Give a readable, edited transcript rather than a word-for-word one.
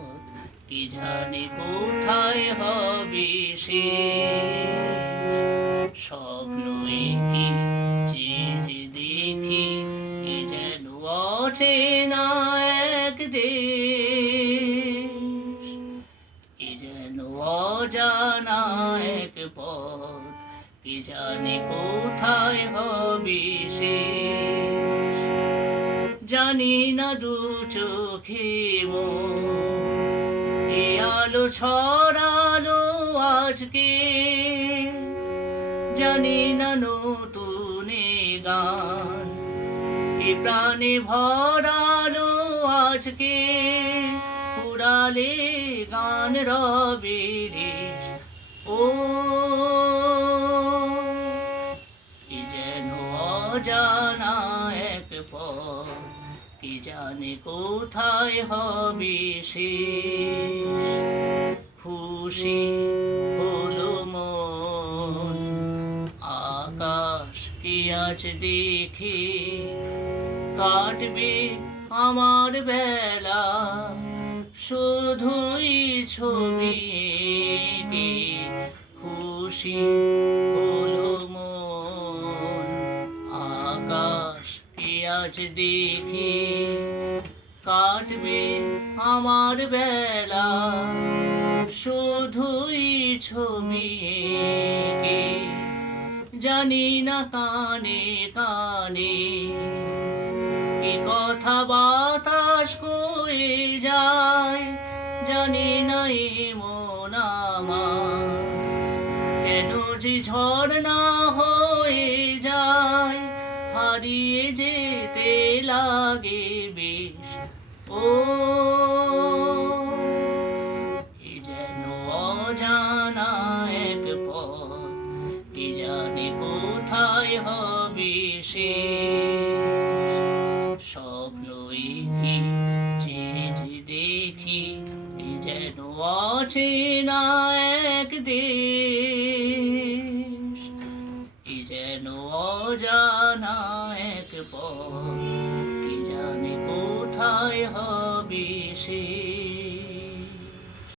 পথ কি জানি কোথায় হবে শেষ। স্বপ্নই কি চেয়ে দেখি এ যেন অচেনা এক দেশ, এ যেন অজানা এক পথ কি জানি কোথায় হবে শেষ। জানি না দু চোখে এ আলো ছড়ালো আজকে, জানি না নতুন গান এ প্রাণে ভরালো আজকে। পুরালে গান রবে রেশ, ও কি যেন অজানা এক পথ কি জানে কোথায় হবে শেষ। খুশি হলো মন আকাশ কি আজ দেখে, কাটবে আমার বেলা শুধুই ছবি এঁকে। খুশি হলো মন আকাশ কি আজ দেখে, কাটবে আমার বেলা শুধুই ছবি এঁকে। জানি না কানে কানে কি কথা বাতাস হয়ে যায়, জানি না এমন আমার কেন যে ঝর্ণা হয়ে যায়। হারিয়ে যেতে লাগে বেশ, ও কি যেন অজানা এক পথ কি জানি কোথায় হবে শেষ। স্বপ্নই কি চেয়ে দেখি এ যেন অচেনা এক দেশ, এ যেন অজানা এক পথ কি জানি কোথায় হবে শেষ।